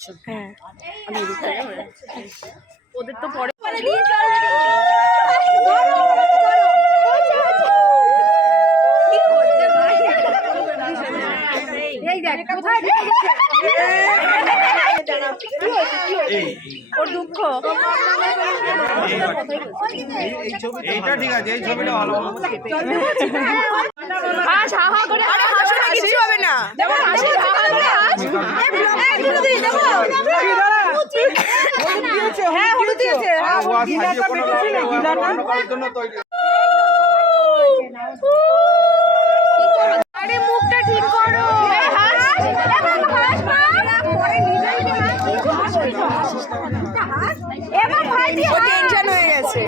করছো? হ্যাঁ আমি এদিক থেকে ওদের তো পরে ওর দুঃখ। এইটা ঠিক আছে, এই ছবিটা ভালো। হাস হা হা করে, আরে হাসো না, কিছু হবে না। দেখো হাসি হা হা করে হাস। এই দুটো দিই দেখো। হ্যাঁ হলুদ দিয়েছে। গিলাটা বেঁচেছিল, গিলাটার জন্য তৈরি। আরে মুখটা ঠিক করো। হাস এবার ভাই দিয়ে টেনশন হয়ে গেছে।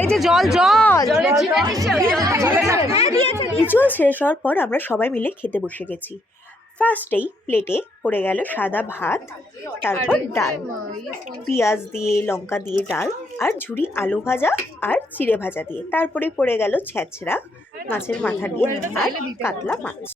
এই যে জল জল রিচুয়াল শেষ হওয়ার পর আমরা সবাই মিলে খেতে বসে গেছি। ফার্স্টেই প্লেটে পড়ে গেল সাদা ভাত, তারপর ডাল, পেঁয়াজ দিয়ে লঙ্কা দিয়ে ডাল, আর ঝুরি আলু ভাজা আর চিড়ে ভাজা দিয়ে, তারপরে পড়ে গেল ছ্যাঁচড়া মাছের মাথা দিয়ে আর কাতলা মাছ।